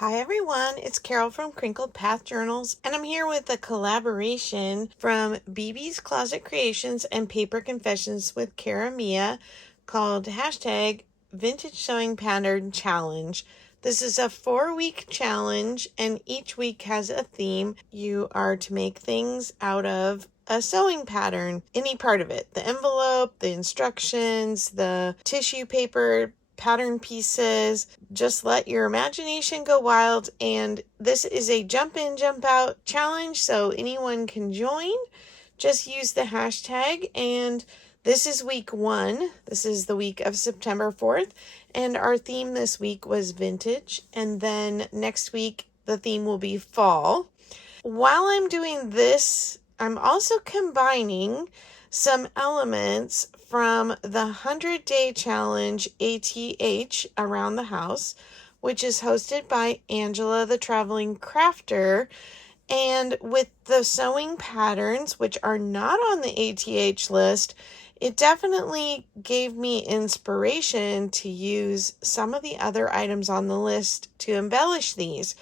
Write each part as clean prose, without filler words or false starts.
Hi everyone, it's Carol from Crinkled Path Journals, and I'm here with a collaboration from BB's Closet Creations and Paper Confessions with Cara Mia called hashtag Vintage Sewing Pattern Challenge. This is a 4-week challenge, and each week has a theme. You are to make things out of a sewing pattern, any part of it, the envelope, the instructions, the tissue paper, pattern pieces. Just let your imagination go wild, and this is a jump in, jump out challenge, so anyone can join. Just use the hashtag, and this is week 1. This is the week of September 4th, and our theme this week was vintage, and then next week the theme will be fall. While I'm doing this, I'm also combining some elements from the 100-day challenge ATH Around the House, which is hosted by Angela the Traveling Crafter, and with the sewing patterns, which are not on the ATH list, it definitely gave me inspiration to use some of the other items on the list to embellish these,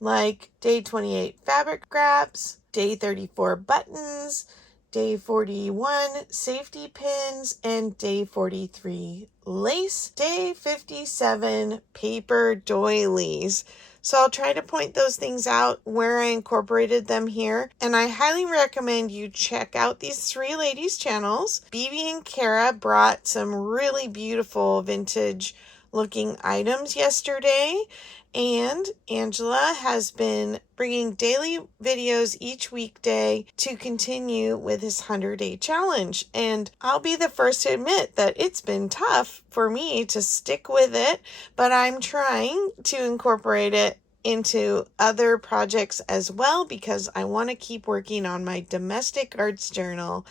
like day 28 fabric scraps, day 34 buttons, day 41 safety pins, and day 43 lace, day 57 paper doilies. So I'll try to point those things out where I incorporated them here. And I highly recommend you check out these 3 ladies' channels. BB and Cara brought some really beautiful vintage looking items yesterday. And Angela has been bringing daily videos each weekday to continue with his 100-day challenge. And I'll be the first to admit that it's been tough for me to stick with it, but I'm trying to incorporate it into other projects as well because I want to keep working on my domestic arts journal.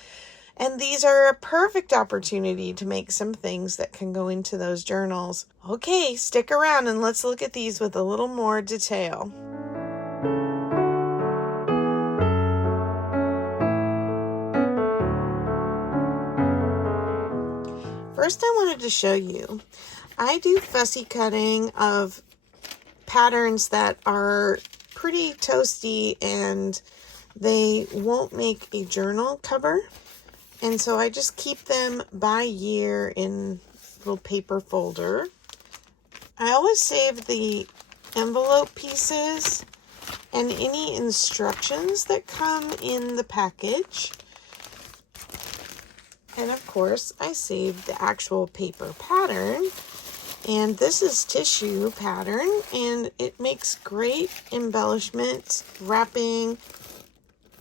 And these are a perfect opportunity to make some things that can go into those journals. Okay, stick around and let's look at these with a little more detail. First, I wanted to show you, I do fussy cutting of patterns that are pretty toasty and they won't make a journal cover. And so I just keep them by year in a little paper folder. I always save the envelope pieces and any instructions that come in the package. And of course, I save the actual paper pattern. And this is tissue pattern, and it makes great embellishments, wrapping,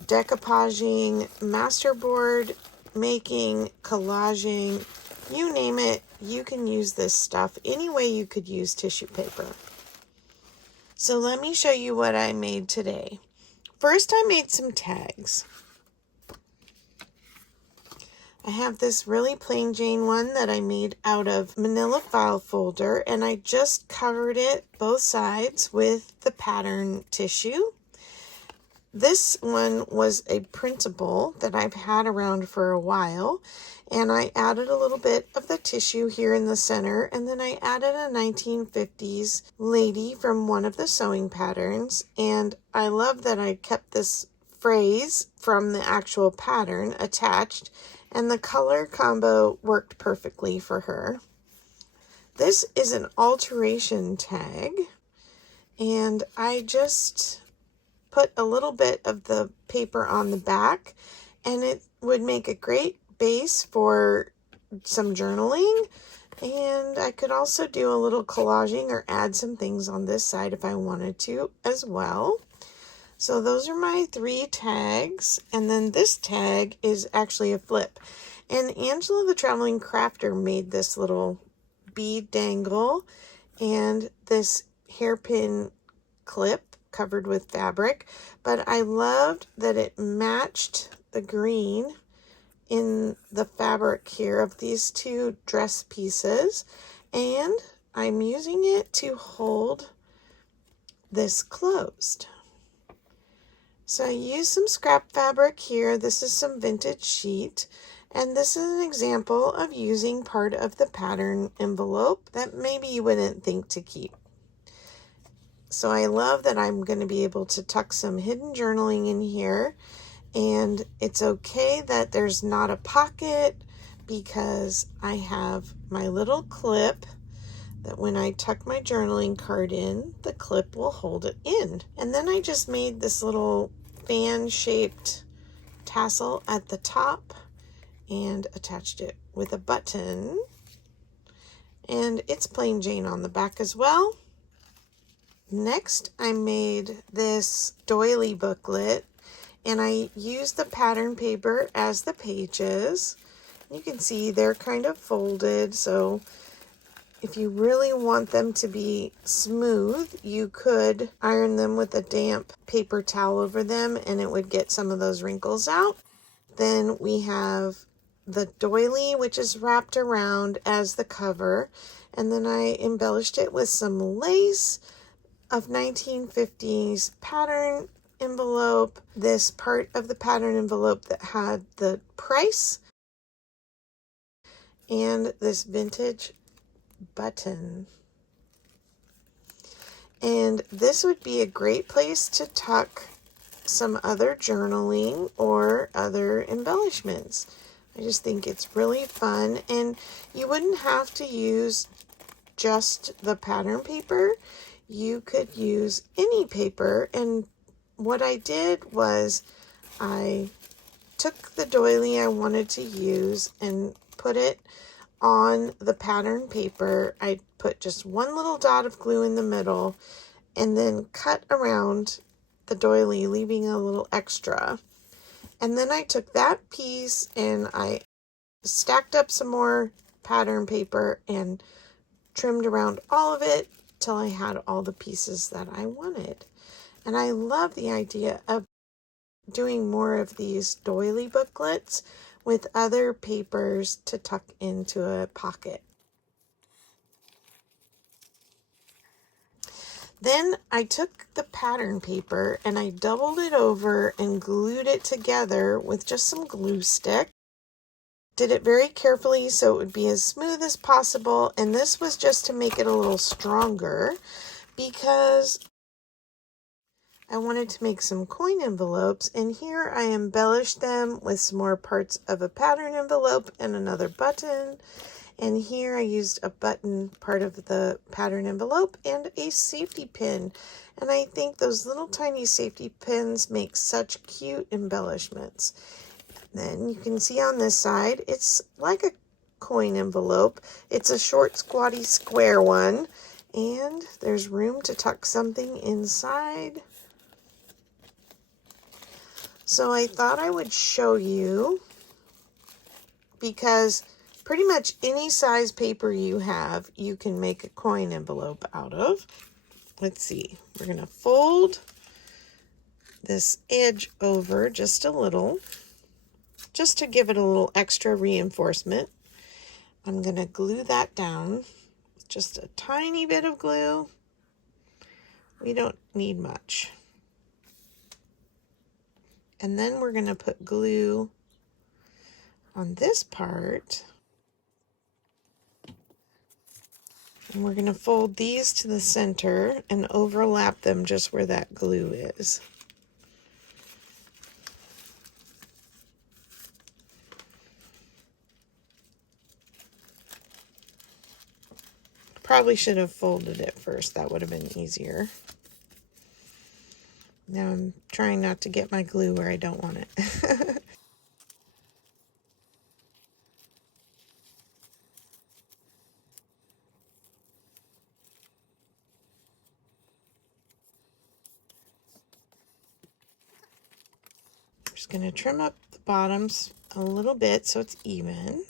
decoupaging, masterboard making, collaging, you name it, you can use this stuff any way you could use tissue paper. So let me show you what I made today. First, I made some tags. I have this really plain Jane one that I made out of manila file folder, and I just covered it both sides with the pattern tissue. This one was a printable that I've had around for a while, and I added a little bit of the tissue here in the center, and then I added a 1950s lady from one of the sewing patterns, and I love that I kept this phrase from the actual pattern attached, and the color combo worked perfectly for her. This is an alteration tag, and I just put a little bit of the paper on the back, and it would make a great base for some journaling. And I could also do a little collaging or add some things on this side if I wanted to as well. So those are my 3 tags, and then this tag is actually a flip. And Angela the Traveling Crafter made this little bead dangle and this hairpin clip covered with fabric, but I loved that it matched the green in the fabric here of these 2 dress pieces, and I'm using it to hold this closed. So I used some scrap fabric here. This is some vintage sheet, and this is an example of using part of the pattern envelope that maybe you wouldn't think to keep. So I love that I'm going to be able to tuck some hidden journaling in here. And it's okay that there's not a pocket because I have my little clip that when I tuck my journaling card in, the clip will hold it in. And then I just made this little fan-shaped tassel at the top and attached it with a button. And it's plain Jane on the back as well. Next, I made this doily booklet, and I used the pattern paper as the pages. You can see they're kind of folded, so if you really want them to be smooth, you could iron them with a damp paper towel over them and it would get some of those wrinkles out. Then we have the doily, which is wrapped around as the cover, and then I embellished it with some lace of 1950s pattern envelope. This part of the pattern envelope that had the price and this vintage button. And this would be a great place to tuck some other journaling or other embellishments. I just think it's really fun, and you wouldn't have to use just the pattern paper. You could use any paper, and what I did was I took the doily I wanted to use and put it on the pattern paper. I put just one little dot of glue in the middle and then cut around the doily, leaving a little extra. And then I took that piece and I stacked up some more pattern paper and trimmed around all of it till I had all the pieces that I wanted. And I love the idea of doing more of these doily booklets with other papers to tuck into a pocket. Then I took the pattern paper and I doubled it over and glued it together with just some glue stick. Did it very carefully so it would be as smooth as possible, and this was just to make it a little stronger because I wanted to make some coin envelopes, and here I embellished them with some more parts of a pattern envelope and another button. And here I used a button part of the pattern envelope and a safety pin. And I think those little tiny safety pins make such cute embellishments. Then you can see on this side, it's like a coin envelope. It's a short, squatty, square one. And there's room to tuck something inside. So I thought I would show you, because pretty much any size paper you have, you can make a coin envelope out of. Let's see, we're going to fold this edge over just a little, just to give it a little extra reinforcement. I'm going to glue that down with just a tiny bit of glue. We don't need much. And then we're going to put glue on this part. And we're going to fold these to the center and overlap them just where that glue is. Probably should have folded it first. That would have been easier. Now I'm trying not to get my glue where I don't want it. I'm just going to trim up the bottoms a little bit so it's even.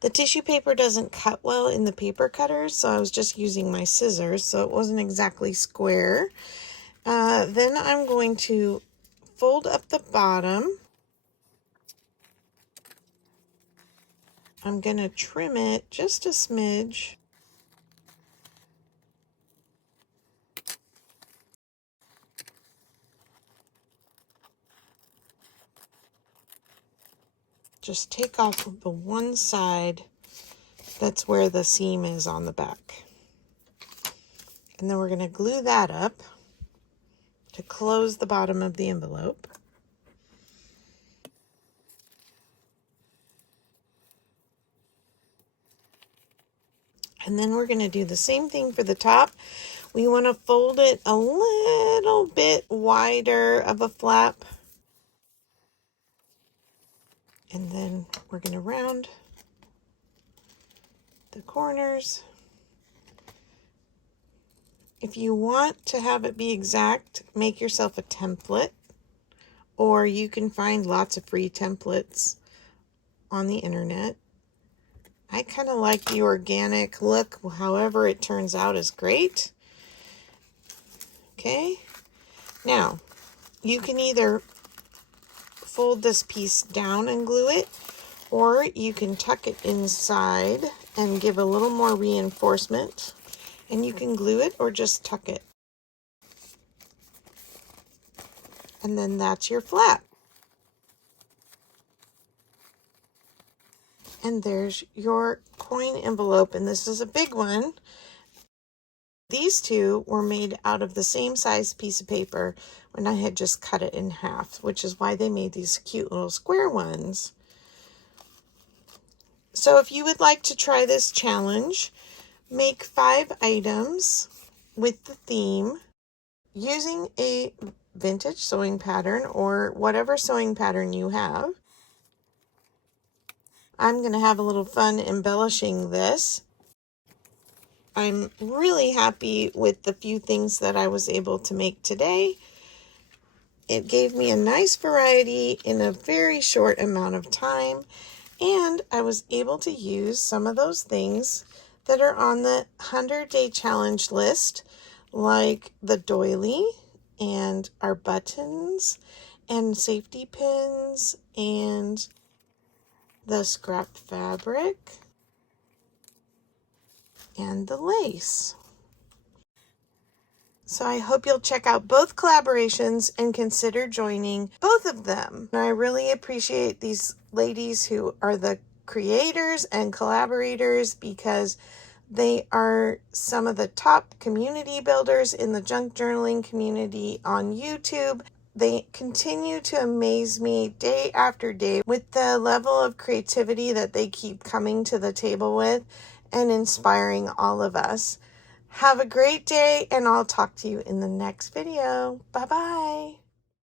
The tissue paper doesn't cut well in the paper cutters, so I was just using my scissors, so it wasn't exactly square. Then I'm going to fold up the bottom. I'm going to trim it just a smidge. Just take off the one side That's where the seam is on the back. And then we're going to glue that up to close the bottom of the envelope. And then we're going to do the same thing for the top. We want to fold it a little bit wider of a flap. And then we're going to round the corners. If you want to have it be exact, make yourself a template, or you can find lots of free templates on the internet. I kind of like the organic look. However it turns out is great. Okay, now you can either fold this piece down and glue it, or you can tuck it inside and give a little more reinforcement, and you can glue it or just tuck it. And then that's your flap. And there's your coin envelope, and this is a big one. These two were made out of the same size piece of paper when I had just cut it in half, which is why they made these cute little square ones. So if you would like to try this challenge, make 5 items with the theme using a vintage sewing pattern or whatever sewing pattern you have. I'm going to have a little fun embellishing this. I'm really happy with the few things that I was able to make today. It gave me a nice variety in a very short amount of time, and I was able to use some of those things that are on the 100-day challenge list, like the doily and our buttons and safety pins and the scrap fabric and the lace. So I hope you'll check out both collaborations and consider joining both of them. And I really appreciate these ladies who are the creators and collaborators, because they are some of the top community builders in the junk journaling community on YouTube. They continue to amaze me day after day with the level of creativity that they keep coming to the table with and inspiring all of us. Have a great day, and I'll talk to you in the next video. Bye-bye.